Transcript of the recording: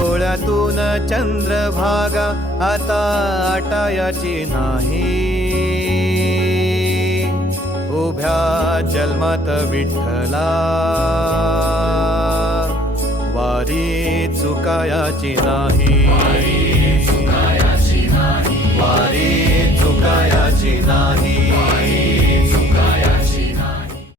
डोळ्यातून चंद्रभागा आता आटायाची नाही. उभ्या जन्मात विठ्ठला वारी चुकायाची नाही. वारी चुकायाची नाही.